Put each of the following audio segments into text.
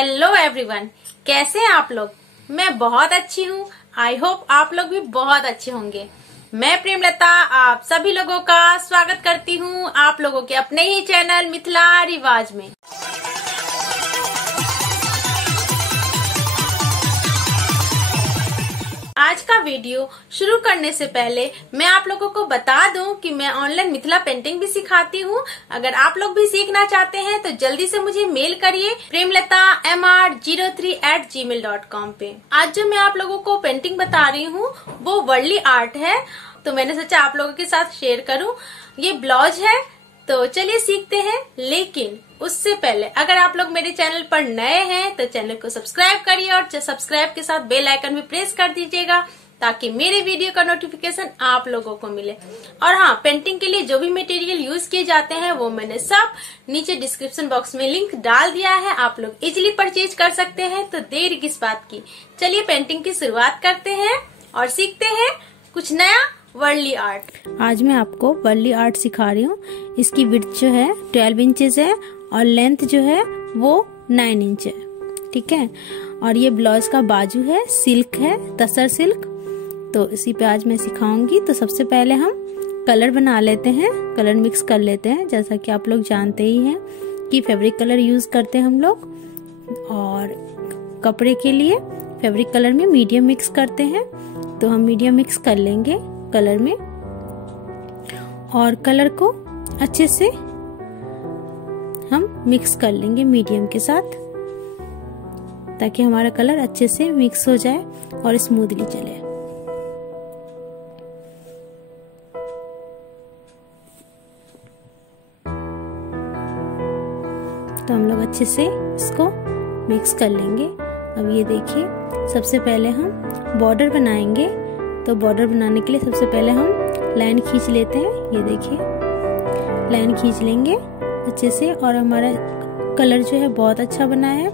Hello everyone, कैसे हैं आप लोग। मैं बहुत अच्छी हूँ। आई होप आप लोग भी बहुत अच्छे होंगे। मैं प्रेमलता आप सभी लोगों का स्वागत करती हूँ आप लोगों के अपने ही चैनल मिथिला रिवाज में। आज का वीडियो शुरू करने से पहले मैं आप लोगों को बता दूं कि मैं ऑनलाइन मिथिला पेंटिंग भी सिखाती हूं। अगर आप लोग भी सीखना चाहते हैं तो जल्दी से मुझे मेल करिए premlata.mr03@gmail.com पे। आज जो मैं आप लोगों को पेंटिंग बता रही हूँ वो वर्ली आर्ट है, तो मैंने सोचा आप लोगों के साथ शेयर करूँ। ये ब्लाउज है, तो चलिए सीखते हैं। लेकिन उससे पहले अगर आप लोग मेरे चैनल पर नए हैं तो चैनल को सब्सक्राइब करिए और सब्सक्राइब के साथ बेल आइकन भी प्रेस कर दीजिएगा ताकि मेरे वीडियो का नोटिफिकेशन आप लोगों को मिले। और हाँ, पेंटिंग के लिए जो भी मटेरियल यूज किए जाते हैं वो मैंने सब नीचे डिस्क्रिप्शन बॉक्स में लिंक डाल दिया है, आप लोग इजिली परचेज कर सकते हैं। तो देर किस बात की, चलिए पेंटिंग की शुरुआत करते हैं और सीखते हैं कुछ नया वर्ली आर्ट। आज मैं आपको वर्ली आर्ट सिखा रही हूँ। इसकी विड्थ जो है 12 इंचेस है और लेंथ जो है वो 9 इंच है, ठीक है। और ये ब्लाउज का बाजू है, सिल्क है, तसर सिल्क। तो इसी पे आज मैं सिखाऊंगी। तो सबसे पहले हम कलर बना लेते हैं, कलर मिक्स कर लेते हैं। जैसा कि आप लोग जानते ही हैं कि फैब्रिक कलर यूज करते हैं हम लोग, और कपड़े के लिए फैब्रिक कलर में मीडियम मिक्स करते हैं। तो हम मीडियम मिक्स कर लेंगे कलर में, और कलर को अच्छे से हम मिक्स कर लेंगे मीडियम के साथ, ताकि हमारा कलर अच्छे से मिक्स हो जाए और स्मूथली चले। तो हम लोग अच्छे से इसको मिक्स कर लेंगे। अब ये देखिए, सबसे पहले हम बॉर्डर बनाएंगे। तो बॉर्डर बनाने के लिए सबसे पहले हम लाइन खींच लेते हैं। ये देखिए, लाइन खींच लेंगे अच्छे से। और हमारा कलर जो है बहुत अच्छा बना है,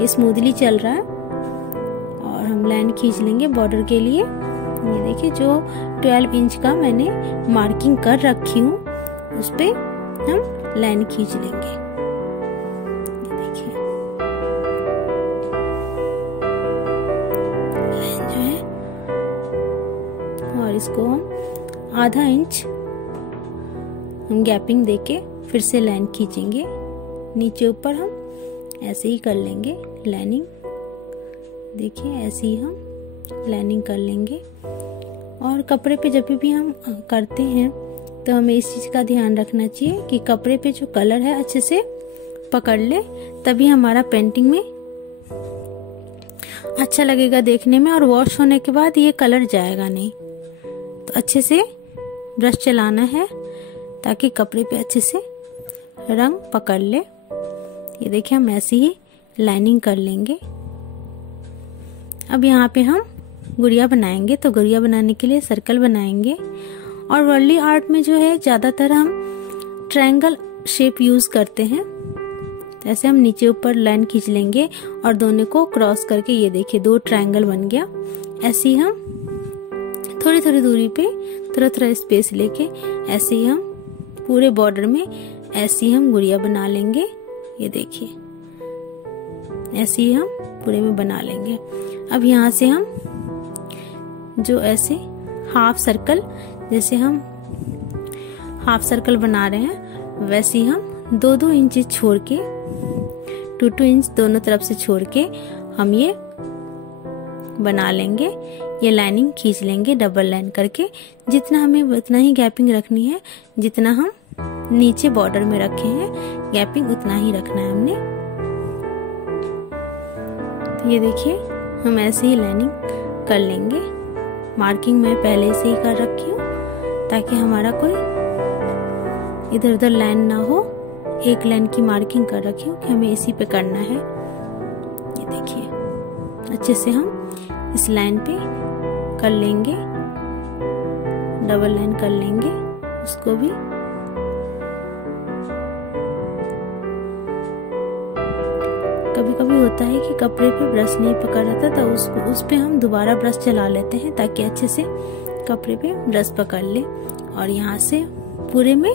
ये स्मूथली चल रहा है। और हम लाइन खींच लेंगे बॉर्डर के लिए। ये देखिए, जो 12 इंच का मैंने मार्किंग कर रखी हूँ उस पे हम लाइन खींच लेंगे। ये देखिए, लाइन जो है, और इसको हम आधा इंच हम गैपिंग देके फिर से लाइन खींचेंगे। नीचे ऊपर हम ऐसे ही कर लेंगे लाइनिंग। देखिए, ऐसे ही हम लाइनिंग कर लेंगे। और कपड़े पे जब भी हम करते हैं तो हमें इस चीज का ध्यान रखना चाहिए कि कपड़े पे जो कलर है अच्छे से पकड़ ले, तभी हमारा पेंटिंग में अच्छा लगेगा देखने में। और वॉश होने के बाद ये कलर जाएगा नहीं। तो अच्छे से ब्रश चलाना है ताकि कपड़े पे अच्छे से रंग पकड़ ले। ये देखिए, हम ऐसे ही लाइनिंग कर लेंगे। अब यहाँ पे हम गुड़िया बनाएंगे। तो गुड़िया बनाने के लिए सर्कल बनाएंगे। और वर्ली आर्ट में जो है ज्यादातर हम ट्रायंगल शेप यूज करते हैं। तो ऐसे हम नीचे ऊपर लाइन खींच लेंगे और दोनों को क्रॉस करके, ये देखिए 2 ट्रायंगल बन गया। ऐसे ही हम थोड़ी थोड़ी दूरी पे थोड़ा थोड़ा स्पेस लेके ऐसे ही हम पूरे बॉर्डर में ऐसे ही हम गुड़िया बना लेंगे। ये देखिए, ऐसे ही हम पूरे में बना लेंगे। अब यहाँ से हम जो ऐसे हाफ सर्कल, जैसे हम हाफ सर्कल बना रहे हैं, वैसे ही हम 2-2 इंच छोड़ के, 2-2 इंच दोनों तरफ से छोड़ के हम ये बना लेंगे। ये लाइनिंग खींच लेंगे डबल लाइन करके। जितना हमें उतना ही गैपिंग रखनी है, जितना हम नीचे बॉर्डर में रखे हैं गैपिंग उतना ही रखना है हमने। तो ये देखिए, हम ऐसे ही लाइनिंग कर लेंगे। मार्किंग मैं पहले से ही कर रखी हूँ ताकि हमारा कोई इधर उधर लाइन ना हो। एक लाइन की मार्किंग कर रखी हूँ कि हमें इसी पे करना है। ये देखिए, अच्छे से हम इस लाइन पे कर लेंगे, डबल लाइन कर लेंगे उसको भी। कभी कभी होता है कि कपड़े पे ब्रश नहीं पकड़ रहता, तो उस पे हम दोबारा ब्रश चला लेते हैं ताकि अच्छे से कपड़े पे ब्रश पकड़ ले। और यहाँ से पूरे में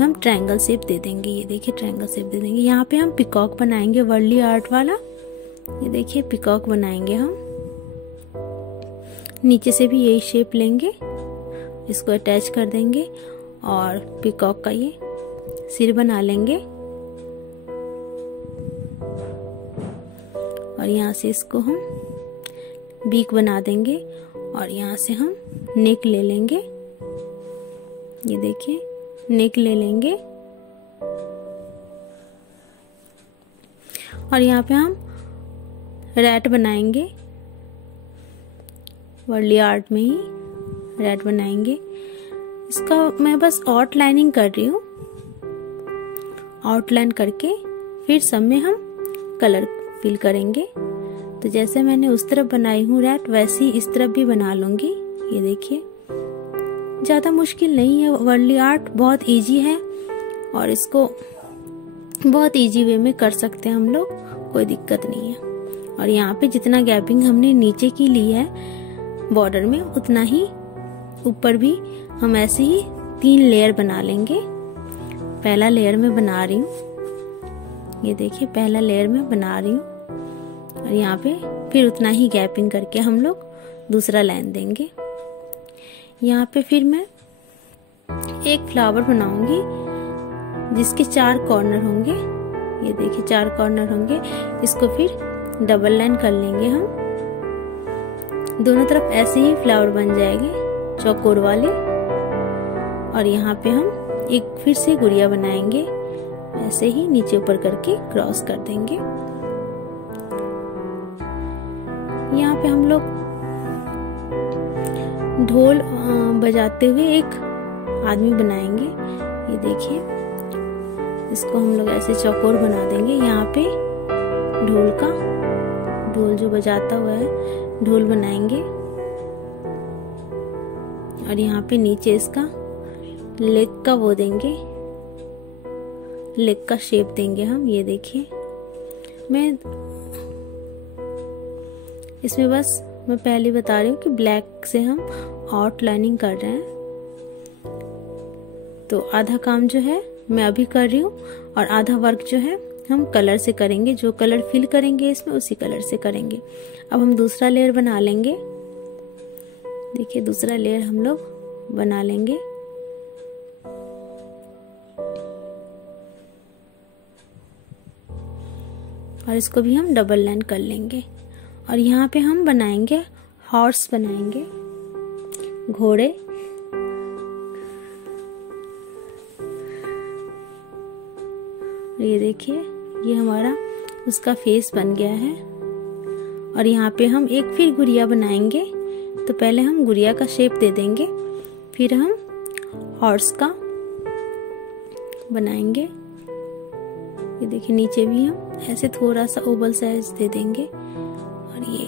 हम ट्रायंगल शेप दे देंगे। ये देखिए ट्रायंगल शेप दे देंगे। यहाँ पे हम पिकॉक बनाएंगे, वर्ली आर्ट वाला। ये देखिए पिकॉक बनाएंगे हम। नीचे से भी यही शेप लेंगे, इसको अटैच कर देंगे और पिकॉक का ये सिर बना लेंगे और यहाँ से इसको हम बीक बना देंगे और यहाँ से हम नेक ले लेंगे। ये देखिए नेक ले लेंगे और यहाँ पे हम रैट बनाएंगे, वर्ली आर्ट में ही रैट बनाएंगे। इसका मैं बस आउटलाइनिंग कर रही हूँ। आउटलाइन करके फिर सब में हम कलर फिल करेंगे। तो जैसे मैंने उस तरफ बनाई हूँ रैट, वैसे ही इस तरफ भी बना लूंगी। ये देखिए ज्यादा मुश्किल नहीं है, वर्ली आर्ट बहुत इजी है और इसको बहुत इजी वे में कर सकते हैं हम लोग, कोई दिक्कत नहीं है। और यहाँ पे जितना गैपिंग हमने नीचे की ली है बॉर्डर में, उतना ही ऊपर भी हम ऐसे ही 3 लेयर बना लेंगे। पहला लेयर में बना रही हूँ, ये देखिए पहला लेयर में बना रही हूँ और यहाँ पे फिर उतना ही गैपिंग करके हम लोग दूसरा लाइन देंगे। यहाँ पे फिर मैं एक फ्लावर बनाऊंगी जिसके 4 कॉर्नर होंगे। ये देखिए 4 कॉर्नर होंगे। इसको फिर डबल लाइन कर लेंगे हम। दोनों तरफ ऐसे ही फ्लावर बन जाएंगे चौकोर वाले। और यहाँ पे हम एक फिर से गुड़िया बनाएंगे, ऐसे ही नीचे ऊपर करके क्रॉस कर देंगे। यहाँ पे हम लोग ढोल बजाते हुए एक आदमी बनाएंगे। ये देखिए इसको हम लोग ऐसे चौकोर बना देंगे। यहाँ पे ढोल जो बजाता हुआ है ढोल बनाएंगे और यहाँ पे नीचे इसका लेग का वो देंगे, लेग का शेप देंगे हम। ये देखिए मैं इसमें बस मैं पहले बता रही हूँ कि ब्लैक से हम आउटलाइनिंग कर रहे हैं। तो आधा काम जो है मैं अभी कर रही हूँ और आधा वर्क जो है हम कलर से करेंगे। जो कलर फिल करेंगे इसमें उसी कलर से करेंगे। अब हम दूसरा लेयर बना लेंगे। देखिए दूसरा लेयर हम लोग बना लेंगे। और इसको भी हम डबल लाइन कर लेंगे। और यहाँ पे हम बनाएंगे हॉर्स बनाएंगे, घोड़े। ये देखिए ये हमारा उसका फेस बन गया है। और यहाँ पे हम एक फिर गुड़िया बनाएंगे। तो पहले हम गुड़िया का शेप दे देंगे, फिर हम हॉर्स का बनाएंगे। ये देखिए नीचे भी हम ऐसे थोड़ा सा ओवल साइज दे देंगे और ये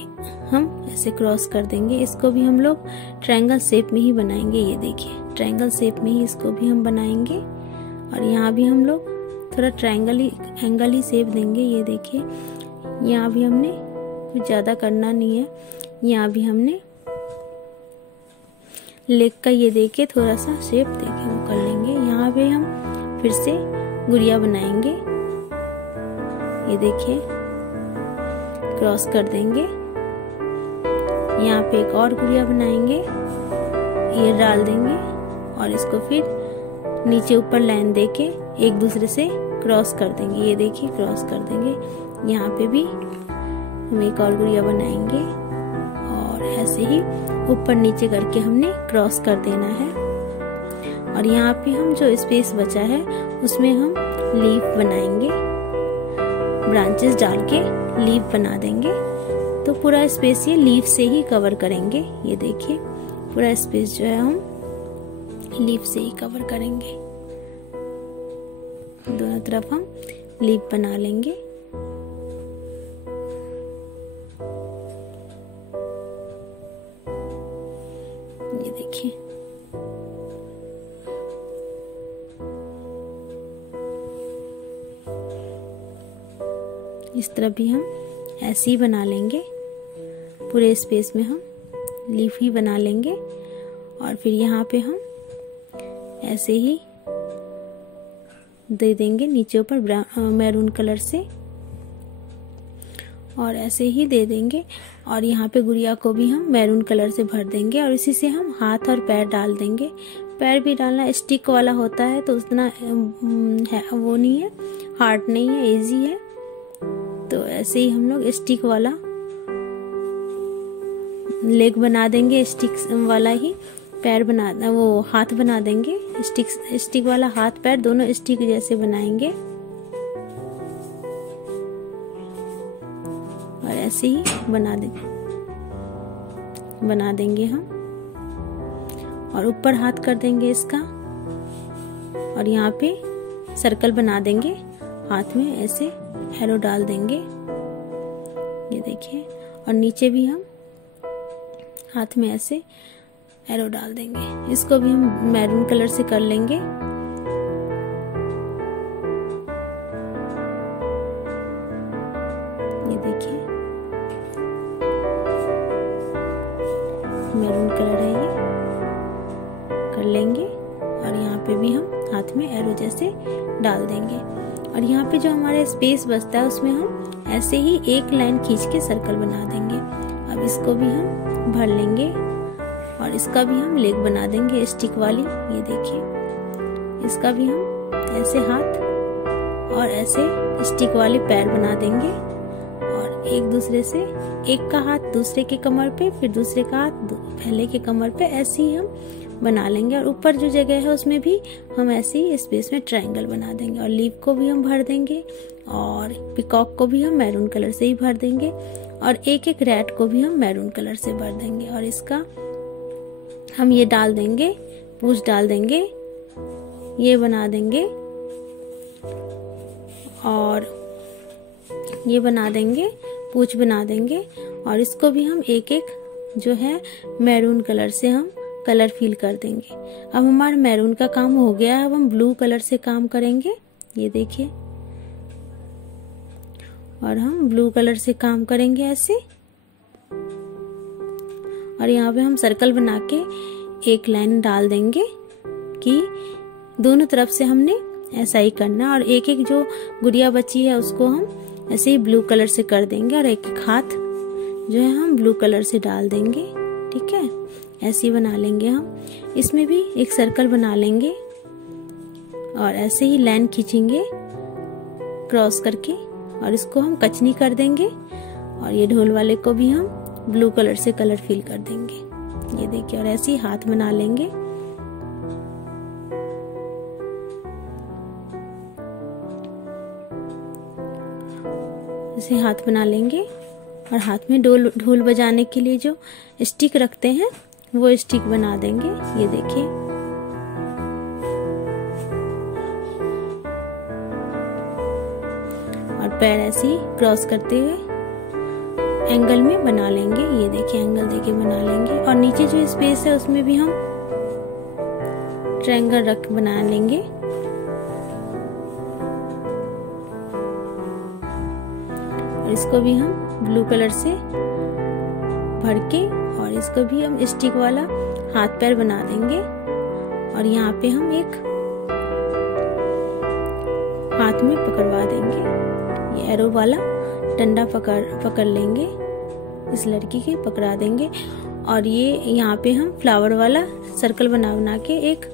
हम ऐसे क्रॉस कर देंगे। इसको भी हम लोग ट्रायंगल शेप में ही बनाएंगे। ये देखिए ट्रायंगल शेप में ही इसको भी हम बनाएंगे। और यहाँ भी हम लोग थोड़ा एंगल ही शेप देंगे। ये देखिए यहाँ भी हमने कुछ ज्यादा करना नहीं है। यहाँ भी हमने लेग का ये देके थोड़ा सा शेप देके वो कर लेंगे। यहाँ पे हम फिर से गुड़िया बनाएंगे। ये देखिए क्रॉस कर देंगे। यहाँ पे एक और गुड़िया बनाएंगे, ये डाल देंगे और इसको फिर नीचे ऊपर लाइन देके एक दूसरे से क्रॉस कर देंगे। ये देखिए क्रॉस कर देंगे। यहाँ पे भी हम एक और गुड़िया बनाएंगे और ऐसे ही ऊपर नीचे करके हमने क्रॉस कर देना है। और यहाँ पे हम जो स्पेस बचा है उसमें हम लीफ बनाएंगे, ब्रांचेस डाल के लीफ बना देंगे। तो पूरा स्पेस ये लीफ से ही कवर करेंगे। ये देखिए पूरा स्पेस जो है हम लीफ से ही कवर करेंगे। दोनों तरफ हम लीफ बना लेंगे। ये देखिए इस तरह भी हम ऐसे ही बना लेंगे। पूरे स्पेस में हम लीफ ही बना लेंगे और फिर यहाँ पे हम ऐसे ही दे देंगे नीचे ऊपर मैरून कलर से, और ऐसे ही दे देंगे। और यहाँ पे गुड़िया को भी हम मैरून कलर से भर देंगे और इसी से हम हाथ और पैर डाल देंगे। पैर भी डालना स्टिक वाला होता है तो उतना वो नहीं है, हार्ड नहीं है, इजी है। तो ऐसे ही हम लोग स्टिक वाला लेग बना देंगे, स्टिक वाला ही पैर बना, वो हाथ बना देंगे। स्टिक वाला हाथ पैर दोनों स्टिक जैसे बनाएंगे और ऐसे ही बना देंगे हम। और ऊपर हाथ कर देंगे इसका और यहाँ पे सर्कल बना देंगे, हाथ में ऐसे एरो डाल देंगे, ये देखिए। और नीचे भी हम हाथ में ऐसे एरो डाल देंगे। इसको भी हम मैरून कलर से कर लेंगे। ये देखिए मैरून कलर है, ये कर लेंगे। और यहाँ पे भी हम हाथ में एरो जैसे डाल देंगे। और यहाँ पे जो हमारा स्पेस बचता है उसमें हम ऐसे ही एक लाइन खींच के सर्कल बना देंगे। अब इसको भी हम भर लेंगे और इसका भी हम लेग बना देंगे स्टिक वाली, ये देखिए। इसका भी हम ऐसे हाथ और ऐसे स्टिक वाले पैर बना देंगे और एक दूसरे से, एक का हाथ दूसरे के कमर पे, फिर दूसरे का हाथ पहले के कमर पे, ऐसे ही हम बना लेंगे। और ऊपर जो जगह है उसमें भी हम ऐसे ही स्पेस में ट्रायंगल बना देंगे। और लीफ को भी हम भर देंगे और पिकॉक को भी हम मैरून कलर से ही भर देंगे और एक एक रैट को भी हम मैरून कलर से भर देंगे। और इसका हम ये डाल देंगे, पूंछ डाल देंगे, ये बना देंगे और ये बना देंगे, पूंछ बना देंगे। और इसको भी हम एक एक जो है मैरून कलर से हम कलर फिल कर देंगे। अब हमारा मैरून का काम हो गया है, अब हम ब्लू कलर से काम करेंगे, ये देखिए। और हम ब्लू कलर से काम करेंगे ऐसे। और यहाँ पे हम सर्कल बना के एक लाइन डाल देंगे कि दोनों तरफ से हमने ऐसा ही करना। और एक एक जो गुड़िया बची है उसको हम ऐसे ही ब्लू कलर से कर देंगे और एक एक हाथ जो है हम ब्लू कलर से डाल देंगे, ठीक है। ऐसे ही बना लेंगे हम। इसमें भी एक सर्कल बना लेंगे और ऐसे ही लाइन खींचेंगे क्रॉस करके और इसको हम कचनी कर देंगे। और ये ढोल वाले को भी हम ब्लू कलर से कलर फिल कर देंगे, ये देखिए। और ऐसे ही हाथ बना लेंगे। ऐसे हाथ बना लेंगे और हाथ में ढोल बजाने के लिए जो स्टिक रखते हैं वो स्टिक बना देंगे, ये देखिए। और पैर ऐसे ही क्रॉस करते हुए एंगल में बना लेंगे, ये देखिए, एंगल देके बना लेंगे। और नीचे जो स्पेस है उसमें भी हम ट्रायंगल बना लेंगे। और इसको भी हम ब्लू कलर से भर के और इसको भी हम स्टिक वाला हाथ पैर बना देंगे। और यहाँ पे हम एक हाथ में पकड़वा देंगे, ये एरो वाला डंडा पकड़ लेंगे, इस लड़की के पकड़ा देंगे। और ये यहाँ पे हम फ्लावर वाला सर्कल बना के एक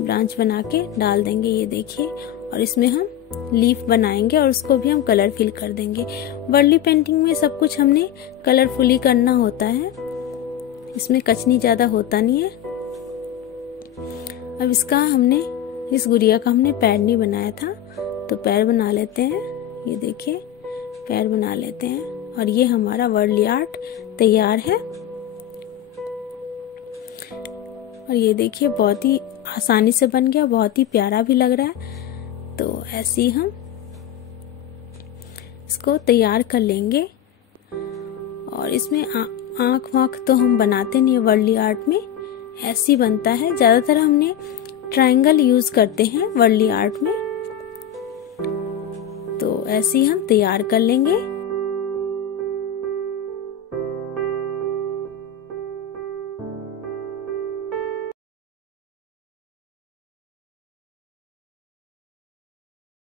ब्रांच बना के डाल देंगे, ये देखिए। और इसमें हम लीफ बनाएंगे और उसको भी हम कलर फिल कर देंगे। वर्ली पेंटिंग में सब कुछ हमने कलरफुली करना होता है, इसमें कचनी ज्यादा होता नहीं है। अब इस गुड़िया का हमने पैर नहीं बनाया था तो पैर बना लेते हैं, ये देखिए, पैर बना लेते हैं। और ये हमारा वर्ली आर्ट तैयार है। और ये देखिए बहुत ही आसानी से बन गया, बहुत ही प्यारा भी लग रहा है। तो ऐसे ही हम इसको तैयार कर लेंगे। और इसमें आंख वाँख तो हम बनाते नहीं, वर्ली आर्ट में ऐसे ही बनता है। ज्यादातर हमने ट्रायंगल यूज करते हैं वर्ली आर्ट में। तो ऐसे ही हम तैयार कर लेंगे।